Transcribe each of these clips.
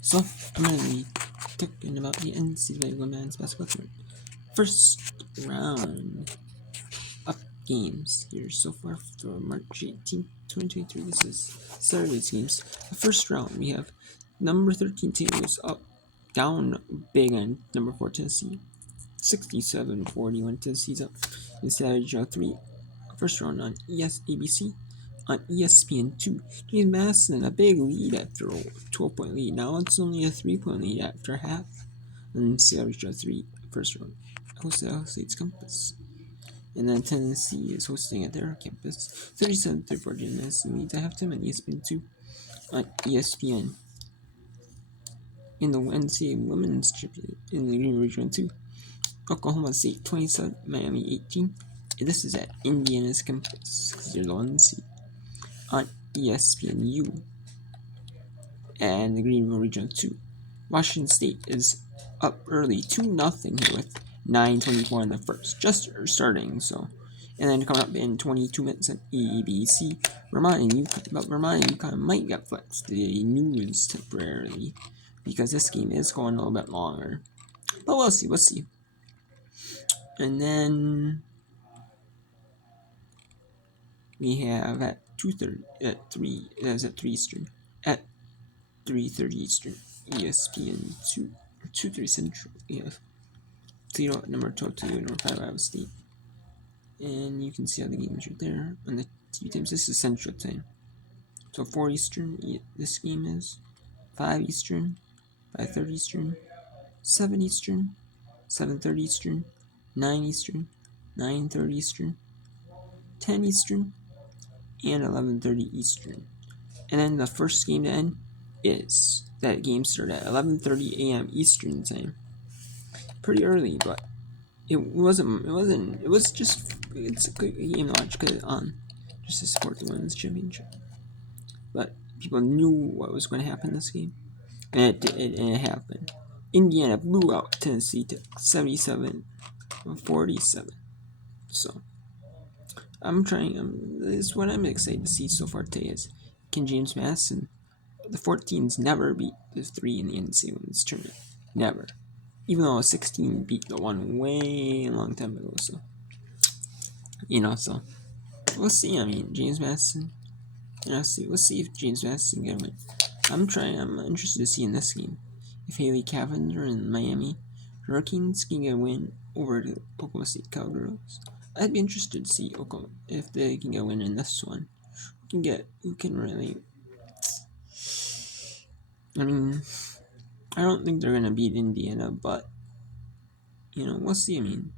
So, I'm going to be talking about the NCAA Women's Basketball Tournament. First round of games here so far for March 18th, 2023. This is Saturday's games. The first round, we have number 13 team was up, down big on number 4 Tennessee. 67-41. Tennessee's up in Saturday round 3. First round on ABC. On ESPN2, James Madison a big lead after a 12-point lead. Now it's only a 3-point lead after half. And Saturday round 3, first round, hosted Ohio State's campus. And then Tennessee is hosting at their campus. 37-34, James Madison leads at halftime on ESPN2. On ESPN, in the NCAA Women's Championship in the Green Region 2, Oklahoma State 27, Miami 18. And this is at Indiana's campus because they're the 1 seed. On ESPNU and the Greenville Region 2, Washington State is up early 2-0 here with 9:24 in the first, just starting. So, and then coming up in 22 minutes at ABC, Vermont and UConn. But Vermont and UConn might get flexed to the news temporarily because this game is going a little bit longer. But we'll see. And then we have at 2:30 at 3 as at 3 Eastern at 3:30 Eastern ESPN 2:30 Central. We have Toledo number 12 to number 5 Iowa State, and you can see how the game is right there on the TV times. This is Central Time, so 4 Eastern. This game is 5 Eastern, 5:30 Eastern, 7 Eastern, 7:30 Eastern, 9 Eastern, 9:30 Eastern, 10 Eastern, and 11:30 Eastern. And then the first game to end is that game started at 11:30 a.m. Eastern time. Pretty early, but it was just, it's a good game to watch because just to support the women's championship. But people knew what was going to happen in this game, and it happened. Indiana blew out Tennessee to 77-47. So this is what I'm excited to see so far today is, can James Madison, the 14s, never beat the 3 in the NCAA Women's Tournament. Never. Even though 16 beat the 1 way a long time ago. So, so we'll see. I mean, James Madison. We'll see if James Madison can win. I'm interested to see in this game if Haley Cavender and Miami Hurricanes can get a win over the Oklahoma State Cowgirls. I'd be interested to see Oklahoma if they can get a win in this one. Who can really. I mean, I don't think they're gonna beat Indiana, but we'll see. I mean,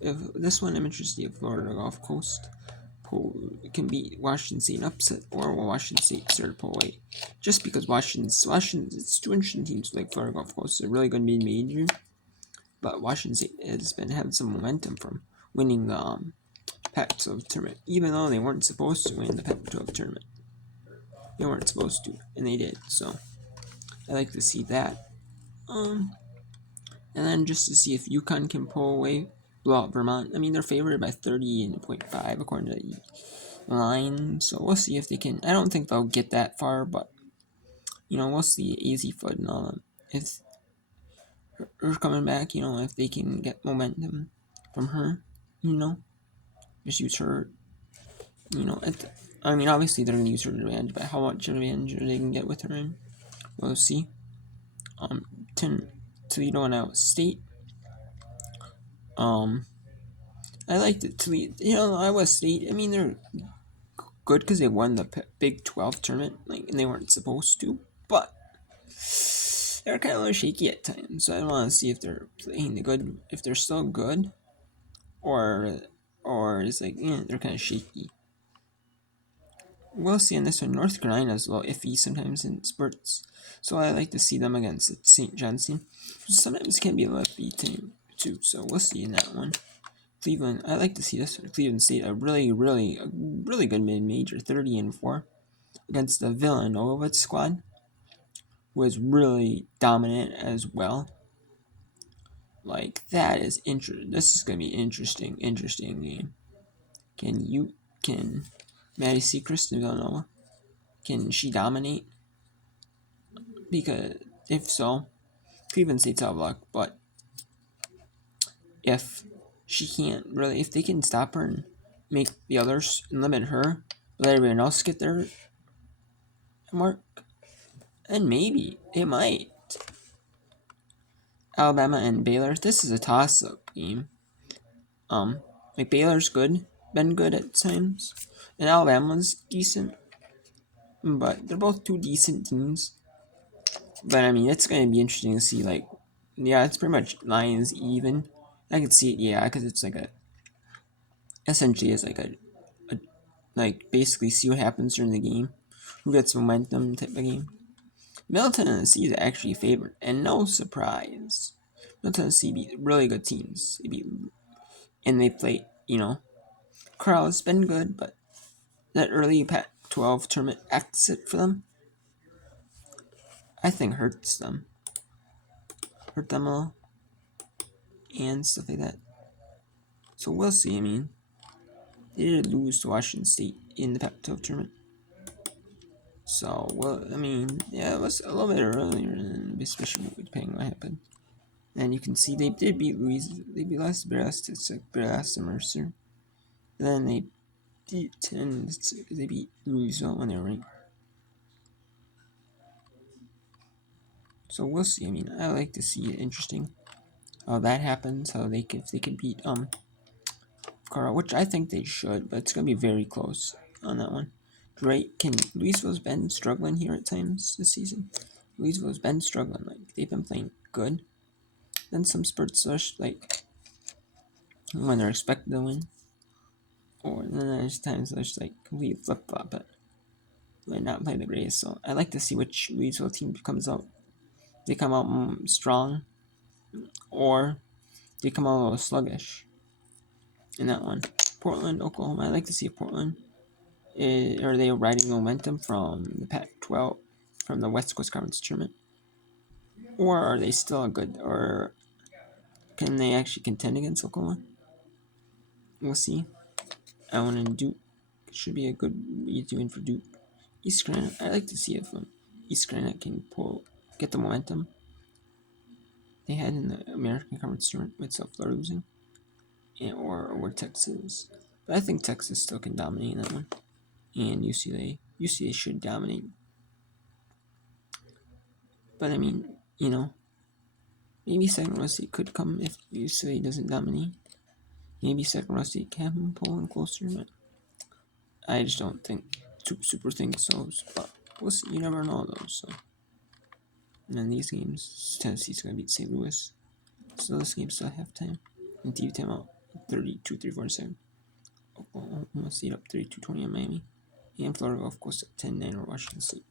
if this one, I'm interested if Florida Gulf Coast can beat Washington State upset, or will Washington State start to pull away. Just because Washington's it's 2 interesting teams like Florida Gulf Coast. They're really going to be major, but Washington State has been having some momentum from winning the Pac-12 tournament, even though they weren't supposed to win the Pac-12 tournament. They weren't supposed to, and they did. So I like to see that. And then just to see if UConn can pull away, blow out Vermont. I mean, they're favored by 30.5 according to the line, so we'll see if they can. I don't think they'll get that far, but we'll see. Easy foot and all. If her coming back, if they can get momentum from her, just use her. I mean, obviously they're gonna use her advantage, but how much advantage they can get with her in, we'll see. Toledo and Iowa State. I like the Toledo, Iowa State. I mean, they're good because they won the Big 12 tournament, and they weren't supposed to, but they're kind of a little shaky at times. So I want to see if they're playing good, if they're still good, or it's they're kind of shaky. We'll see on this one. North Carolina is a little iffy sometimes in spurts, so I like to see them against St. John's team. Sometimes it can be a little iffy team too, so we'll see in that one. Cleveland, I like to see this one. Cleveland State, a really good mid-major, 30-4 against the Villanova squad, was really dominant as well. That is interesting. This is gonna be interesting game. Can Maddie Sechrist in Villanova? Can she dominate? because if so, Cleveland State's out of luck. But if she can't really, if they can stop her and make the others and limit her, let everyone else get their mark, and maybe it might. Alabama and Baylor. This is a toss-up game. Like Baylor's good, been good at times, and Alabama's decent, but they're both two decent teams. But I mean, it's gonna be interesting to see. Like, yeah, it's pretty much lines even. I could see it, yeah, because it's like a essentially is like a like basically see what happens during the game, who gets momentum type of game. Middle Tennessee is actually favored, and no surprise. Middle Tennessee beat really good teams. And they play, Corral's been good, but that early Pac-12 tournament exit for them, I think hurt them a little, and stuff like that. So we'll see. I mean, they did lose to Washington State in the Pac-12 tournament. So, well, I mean, yeah, it was a little bit earlier, and especially depending on what happened. And you can see they did beat Louisiana. They beat Nebraska Mercer. Then they beat Louisville when they were ranked. So we'll see. I mean, I like to see it interesting how that happens. How if they can beat Carl, which I think they should, but it's gonna be very close on that one. Drake can Louisville's been struggling here at times this season. Louisville's been struggling. Like they've been playing good. Then some spurts like when they're expected to win. Or then there's times there's like complete flip flop, but they're not playing the greatest. So I like to see which Louisville team comes out. They come out strong, or they come out a little sluggish in that one. Portland, Oklahoma. I like to see Portland. Are they riding momentum from the Pac-12, from the West Coast Conference tournament, or are they still good? Or can they actually contend against Oklahoma? We'll see. I want to Duke. Should be a good easy win for Duke. East Granite. I like to see if East Granite can get the momentum they had in the American Conference tournament with South Florida losing, or Texas. But I think Texas still can dominate in that one, and UCLA should dominate. But I mean, maybe second round seed could come if UCLA doesn't dominate. Maybe second round seed can pull in closer, but I just don't think super think so. But we'll see. You never know though. So, and then these games, Tennessee's gonna beat St. Louis. So this game's still halftime. And TV timeout 32-34. Oklahoma State up 32-20 on Miami. And Florida Gulf Coast at 10-9 over Washington State.